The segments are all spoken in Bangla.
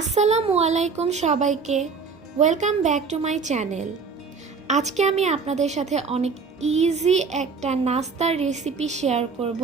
আসসালামু আলাইকুম সবাইকে, welcome back to my channel. আজকে আমি আপনাদের সাথে অনেক ইজি একটা নাস্তার রেসিপি শেয়ার করব,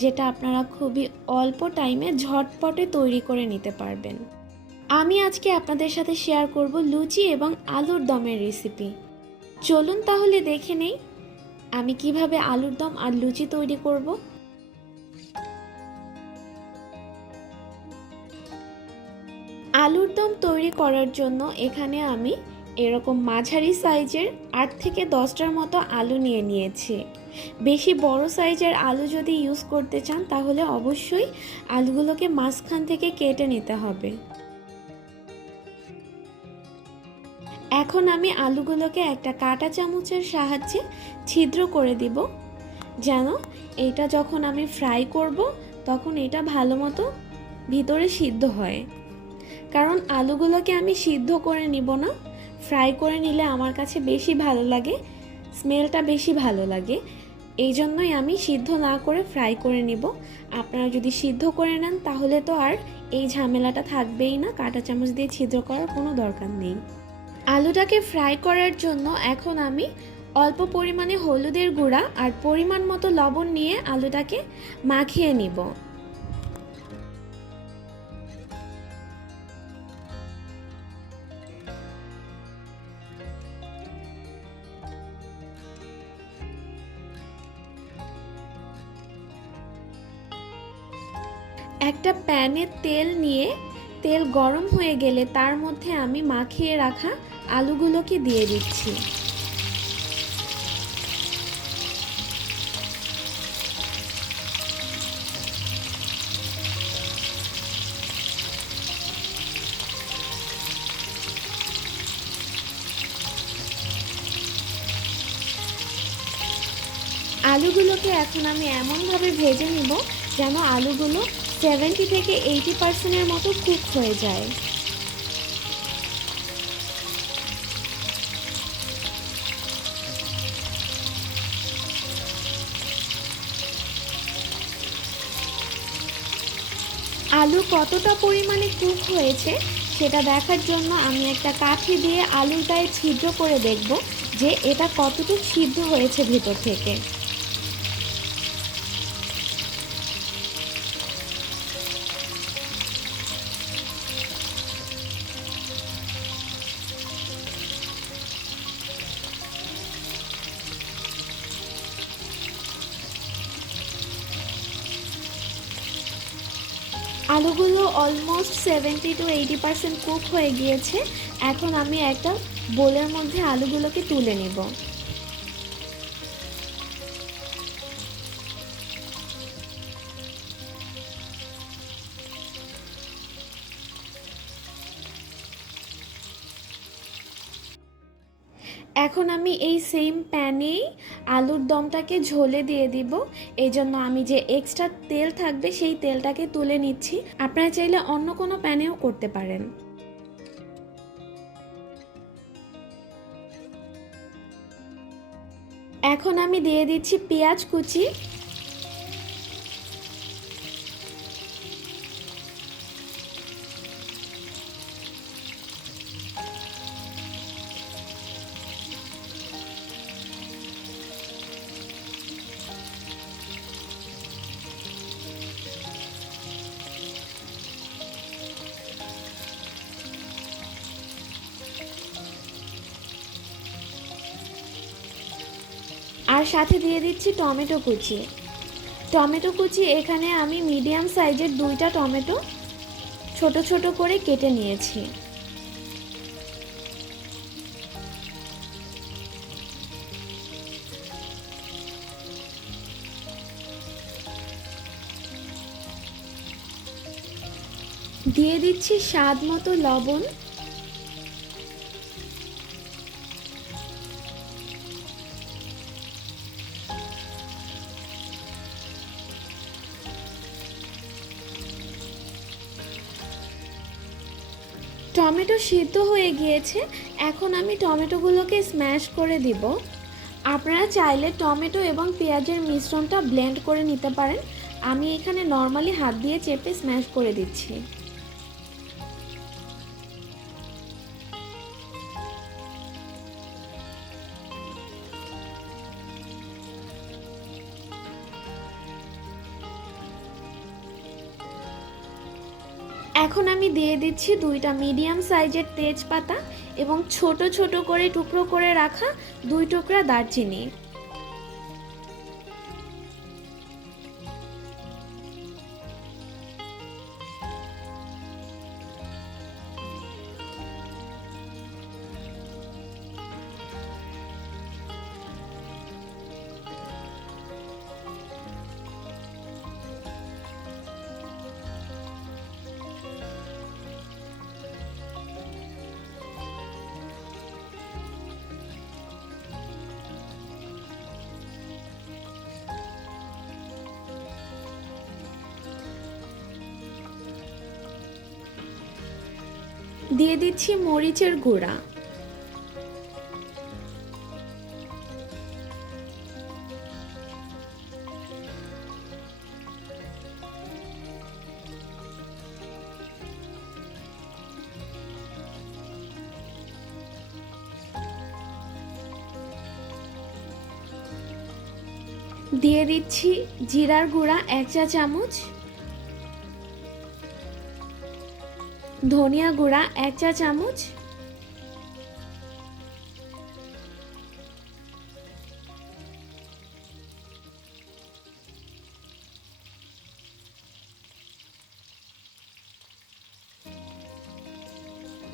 যেটা আপনারা খুবই অল্প টাইমে ঝটপটে তৈরি করে নিতে পারবেন। আমি আজকে আপনাদের সাথে শেয়ার করব লুচি এবং আলুর দমের রেসিপি। চলুন তাহলে দেখে নেই আমি কিভাবে আলুর দম আর লুচি তৈরি করব। আলুর দম তৈরি করার জন্য এখানে আমি এরকম মাঝারি সাইজের 8 থেকে 10টার মতো আলু নিয়ে নিয়েছি। বেশি বড় সাইজের আলু যদি ইউজ করতে চান তাহলে অবশ্যই আলুগুলোকে মাঝখান থেকে কেটে নিতে হবে। এখন আমি আলুগুলোকে একটা কাঁটা চামচের সাহায্যে ছিদ্র করে দিব, যেন এটা যখন আমি ফ্রাই করব তখন এটা ভালো মতো ভিতরে সিদ্ধ হয়। কারণ আলুগুলোকে আমি সিদ্ধ করে নিব না, ফ্রাই করে নিলে আমার কাছে বেশি ভালো লাগে, স্মেলটা বেশি ভালো লাগে। এই জন্যই আমি সিদ্ধ না করে ফ্রাই করে নিব। আপনারা যদি সিদ্ধ করে নেন তাহলে তো আর এই ঝামেলাটা থাকবেই না, কাঁটা চামচ দিয়ে ছিদ্র করার কোনো দরকার নেই। আলুটাকে ফ্রাই করার জন্য এখন আমি অল্প পরিমাণে হলুদের গুঁড়া আর পরিমাণ মতো লবণ নিয়ে আলুটাকে মাখিয়ে নিব। একটা প্যানে তেল নিয়ে তেল গরম হয়ে গেলে তার মধ্যে আমি মাখিয়ে রাখা আলুগুলোকে দিয়ে দিচ্ছি। আলুগুলোকে এখন আমি এমনভাবে ভেজে নিব যেন আলুগুলো 70 থেকে 80% মতো কুক হয়ে যায়। আলু কতটা পরিমাণে কুক হয়েছে সেটা দেখার জন্য আমি একটা কাঠি দিয়ে আলুর গায়ে ছিদ্র করে দেখব যে এটা কতটুকু সিদ্ধ হয়েছে ভেতর থেকে। আলুগুলো অলমোস্ট 70 to 80% কুক হয়ে গিয়েছে। এখন আমি একটা বোলের মধ্যে আলুগুলোকে তুলে নেব। এখন আমি এই সেম প্যানেই আলুর দমটাকে ঝোলে দিয়ে দিব। এই জন্য আমি যে এক্সট্রা তেল থাকবে সেই তেলটাকে তুলে নিচ্ছি। আপনারা চাইলে অন্য কোনো প্যানেও করতে পারেন। এখন আমি দিয়ে দিচ্ছি পেঁয়াজ কুচি, আর সাথে দিয়ে দিচ্ছি টমেটো কুচি। টমেটো কুচি এখানে আমি মিডিয়াম সাইজের 2টা টমেটো ছোট ছোট করে কেটে নিয়েছি। দিয়ে দিচ্ছি স্বাদ মতো লবণ, টমেটো সিদ্ধ হয়ে গিয়েছে। এখন আমি টমেটোগুলোকে স্ম্যাশ করে দিব। আপনারা চাইলে টমেটো এবং পেঁয়াজের মিশ্রণটা ব্লেন্ড করে নিতে পারেন। আমি এখানে নর্মালি হাত দিয়ে চেপে স্ম্যাশ করে দিচ্ছি। এখন আমি দিয়ে দিচ্ছি 2টা মিডিয়াম সাইজের তেজপাতা এবং ছোট ছোট করে টুকরো করে রাখা 2 টুকরা দারচিনি। দিয়ে দিচ্ছি মরিচের গুঁড়া, দিয়ে দিচ্ছি জিরার গুঁড়া 1 চা চামচ, ধনিয়া গুঁড়া 1 চা চামচ,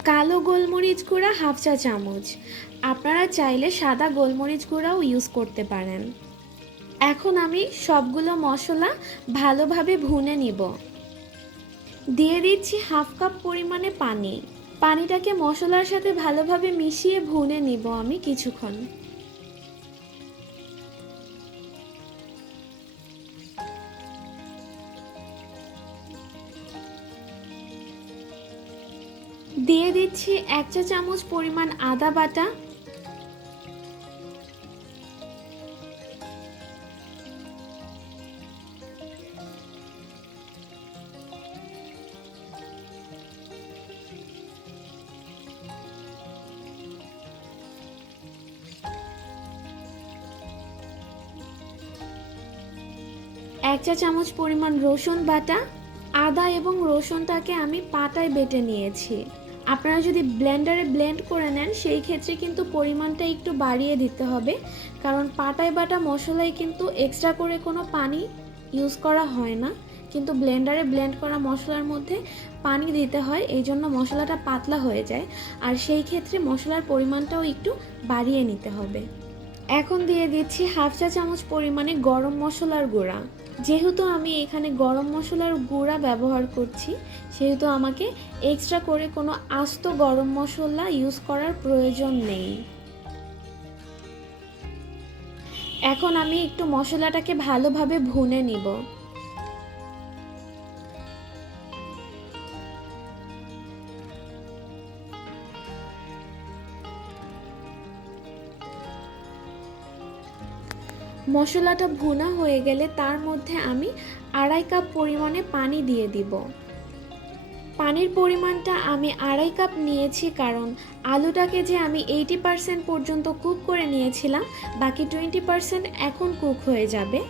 কালো গোলমরিচ গুঁড়া 1/2 চা চামচ। আপনারা চাইলে সাদা গোলমরিচ গুঁড়াও ইউজ করতে পারেন। এখন আমি সবগুলো মশলা ভালোভাবে ভুনে নিব। দিয়ে দিচ্ছি 1/2 কাপ পরিমাণে পানি। পানিটাকে মশলার সাথে ভালোভাবে মিশিয়ে ভুনে নিব আমি কিছুক্ষণ। দিয়ে দিচ্ছি 1 চা চামচ পরিমাণ আদা বাটা, এক চা চামচ পরিমাণ রসুন বাটা। আদা এবং রসুনটাকে আমি পাটায় বেটে নিয়েছি। আপনারা যদি ব্লেন্ডারে ব্লেন্ড করে নেন সেই ক্ষেত্রে কিন্তু পরিমাণটা একটু বাড়িয়ে দিতে হবে, কারণ পাটায় বাটা মশলায় কিন্তু এক্সট্রা করে কোনো পানি ইউজ করা হয় না, কিন্তু ব্লেন্ডারে ব্লেন্ড করা মশলার মধ্যে পানি দিতে হয়, এই জন্য মশলাটা পাতলা হয়ে যায়, আর সেই ক্ষেত্রে মশলার পরিমাণটাও একটু বাড়িয়ে নিতে হবে। এখন দিয়ে দিচ্ছি 1/2 চা চামচ পরিমাণে গরম মশলার গুঁড়া। যেহেতু আমি এখানে গরম মশলার গুঁড়া ব্যবহার করছি, সেহেতু আমাকে এক্সট্রা করে কোনো আস্ত গরম মশলা ইউজ করার প্রয়োজন নেই। এখন আমি একটু মশলাটাকে ভালোভাবে ভুনে নিব। মশলাটা ভুনা হয়ে গেলে তার মধ্যে আমি 2.5 কাপ পরিমাণে পানি দিয়ে দিব। পানির পরিমাণটা আমি 2.5 কাপ নিয়েছি, কারণ আলুটাকে যে আমি 80% পর্যন্ত কুক করে নিয়েছিলাম, বাকি 20% এখন কুক হয়ে যাবে।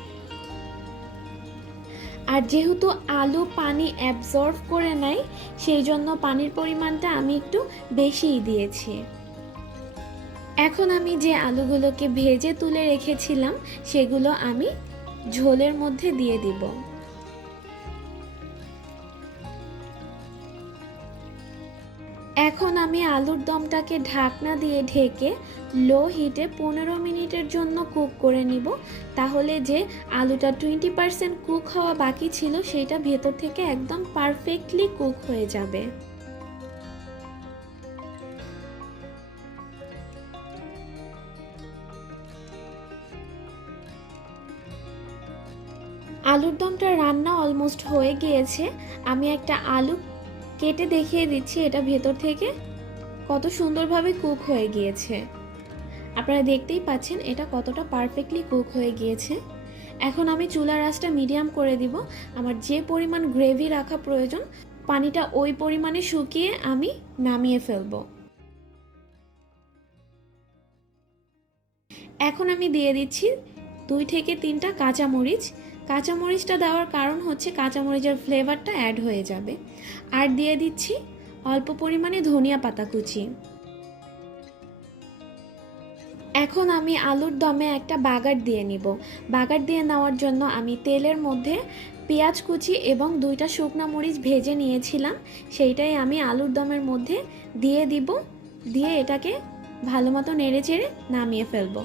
আর যেহেতু আলু পানি অ্যাবজর্ব করে নেয়, সেই জন্য পানির পরিমাণটা আমি একটু বেশিই দিয়েছি। এখন আমি যে আলুগুলোকে ভেজে তুলে রেখেছিলাম সেগুলো আমি ঝোলের মধ্যে দিয়ে দিব। এখন আমি আলুর দমটাকে ঢাকনা দিয়ে ঢেকে লো হিটে 15 মিনিটের জন্য কুক করে নিব, তাহলে যে আলুটা 20% কুক হওয়া বাকি ছিল সেটা ভেতর থেকে একদম পারফেক্টলি কুক হয়ে যাবে। আলুর দমটা রান্না অলমোস্ট হয়ে গিয়েছে। আমি একটা আলু কেটে দেখিয়ে দিচ্ছি এটা ভেতর থেকে কত সুন্দরভাবে কুক হয়ে গিয়েছে। আপনারা দেখতেই পাচ্ছেন এটা কতটা পারফেক্টলি কুক হয়ে গিয়েছে। এখন আমি চুলার আঁচটা মিডিয়াম করে দিব। আমার যে পরিমাণ গ্রেভি রাখা প্রয়োজন পানিটা ওই পরিমাণে শুকিয়ে আমি নামিয়ে ফেলব। এখন আমি দিয়ে দিচ্ছি 2 থেকে 3টা কাঁচামরিচ, কাঁচামরিচটা দেওয়ার কারণ হচ্ছে কাঁচামরিচের ফ্লেভারটা অ্যাড হয়ে যাবে। আর দিয়ে দিচ্ছি অল্প পরিমাণে ধনিয়া পাতা কুচি। এখন আমি আলুর দমে একটা বাগার দিয়ে নিব। বাগার দিয়ে নেওয়ার জন্য আমি তেলের মধ্যে পেঁয়াজ কুচি এবং 2টা শুকনো মরিচ ভেজে নিয়েছিলাম, সেইটাই আমি আলুর দমের মধ্যে দিয়ে দিব। দিয়ে এটাকে ভালো মতো নেড়ে চেড়ে নামিয়ে ফেলবো।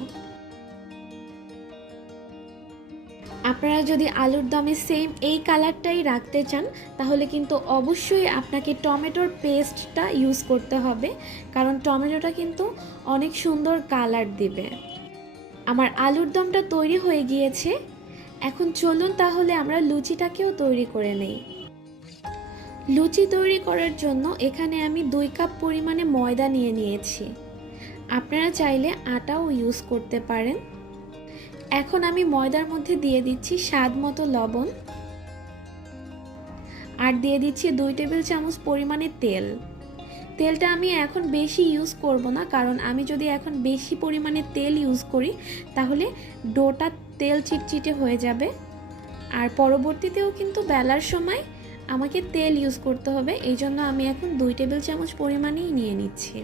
আপনারা যদি আলুর দমে সেম এই কালারটাই রাখতে চান তাহলে কিন্তু অবশ্যই আপনাকে টমেটোর পেস্টটা ইউজ করতে হবে, কারণ টমেটোটা কিন্তু অনেক সুন্দর কালার দিবে। আমার আলুর দমটা তৈরি হয়ে গিয়েছে। এখন চলুন তাহলে আমরা লুচিটাকেও তৈরি করে নেই। লুচি তৈরি করার জন্য এখানে আমি 2 কাপ পরিমাণে ময়দা নিয়ে নিয়েছি। আপনারা চাইলে আটাও ইউজ করতে পারেন। এখন আমি ময়দার মধ্যে দিয়ে দিচ্ছি স্বাদ মতো লবণ, আর দিয়ে দিচ্ছি 2 টেবিল চামচ পরিমাণে তেল। তেলটা আমি এখন বেশি ইউজ করব না, কারণ আমি যদি এখন বেশি পরিমাণে তেল ইউজ করি তাহলে ডোটা তেল চিটচিটে হয়ে যাবে, আর পরবর্তীতেও কিন্তু বেলার সময় আমাকে তেল ইউজ করতে হবে। এই জন্য আমি এখন 2 টেবিল চামচ পরিমাণেই নিয়ে নিচ্ছি।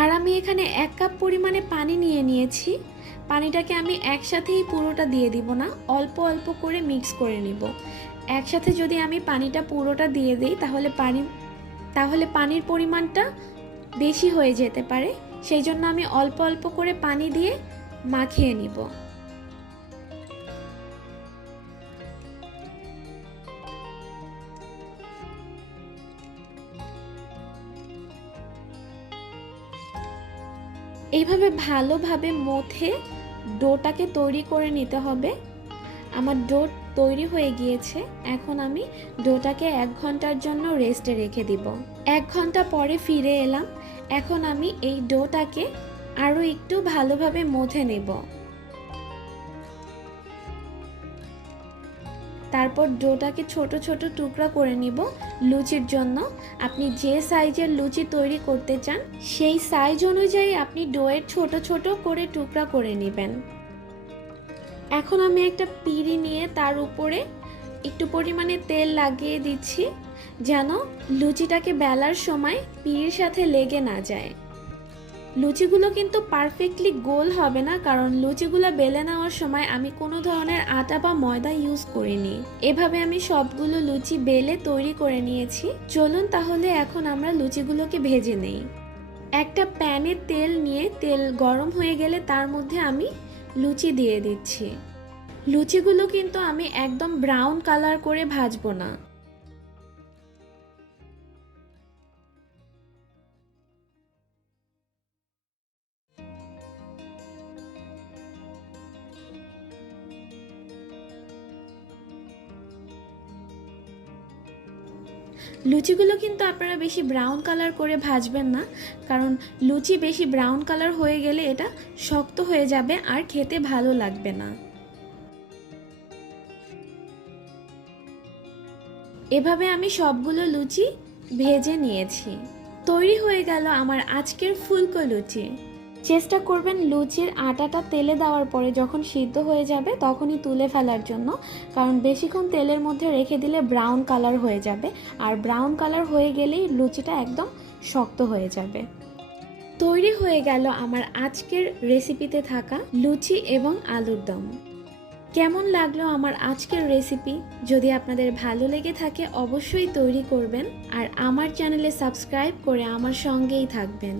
আর আমি এখানে 1 কাপ পরিমাণে পানি নিয়ে নিয়েছি। পানিটাকে আমি একসাথেই পুরোটা দিয়ে দিব না, অল্প অল্প করে মিক্স করে নিব। একসাথে যদি আমি পানিটা পুরোটা দিয়ে দিই তাহলে পানির পরিমাণটা বেশি হয়ে যেতে পারে, সেই জন্য আমি অল্প অল্প করে পানি দিয়ে মাখিয়ে নিব। এইভাবে ভালোভাবে মথে ডোটাকে তৈরি করে নিতে হবে। আমার ডো তৈরি হয়ে গিয়েছে। এখন আমি ডোটাকে 1 ঘন্টার জন্য রেস্টে রেখে দিব। 1 ঘন্টা পরে ফিরে এলাম। এখন আমি এই ডোটাকে আরও একটু ভালোভাবে মথে নেব। তারপর ডোটাকে ছোট ছোট টুকরা করে নিব লুচির জন্য। আপনি যে সাইজের লুচি তৈরি করতে চান সেই সাইজ অনুযায়ী আপনি ডোয়ের ছোট ছোট করে টুকরা করে নেবেন। এখন আমি একটা পিঁড়ি নিয়ে তার উপরে একটু পরিমাণে তেল লাগিয়ে দিচ্ছি, যেন লুচিটাকে বেলার সময় পিঁড়ির সাথে লেগে না যায়। লুচিগুলো কিন্তু পারফেক্টলি গোল হবে না, কারণ লুচিগুলো বেলে নেওয়ার সময় আমি কোনো ধরনের আটা বা ময়দা ইউজ করিনি। এভাবে আমি সবগুলো লুচি বেলে তৈরি করে নিয়েছি। চলুন তাহলে এখন আমরা লুচিগুলোকে ভেজে নেই। একটা প্যানে তেল নিয়ে তেল গরম হয়ে গেলে তার মধ্যে আমি লুচি দিয়ে দিচ্ছি। লুচিগুলো কিন্তু আমি একদম ব্রাউন কালার করে ভাজবো না। লুচিগুলো কিন্তু আপনারা বেশি ব্রাউন কালার করে ভাজবেন না, কারণ লুচি বেশি ব্রাউন কালার হয়ে গেলে এটা শক্ত হয়ে যাবে আর খেতে ভালো লাগবে না। এভাবে আমি সবগুলো লুচি ভেজে নিয়েছি। তৈরি হয়ে গেল আমার আজকের ফুলকো লুচি। চেষ্টা করবেন লুচির আটাটা তেলে দেওয়ার পরে যখন সিদ্ধ হয়ে যাবে তখনই তুলে ফেলার জন্য, কারণ বেশিক্ষণ তেলের মধ্যে রেখে দিলে ব্রাউন কালার হয়ে যাবে, আর ব্রাউন কালার হয়ে গেলেই লুচিটা একদম শক্ত হয়ে যাবে। তৈরি হয়ে গেল আমার আজকের রেসিপিতে থাকা লুচি এবং আলুর দম। কেমন লাগলো আমার আজকের রেসিপি? যদি আপনাদের ভালো লেগে থাকে অবশ্যই তৈরি করবেন, আর আমার চ্যানেলে সাবস্ক্রাইব করে আমার সঙ্গেই থাকবেন।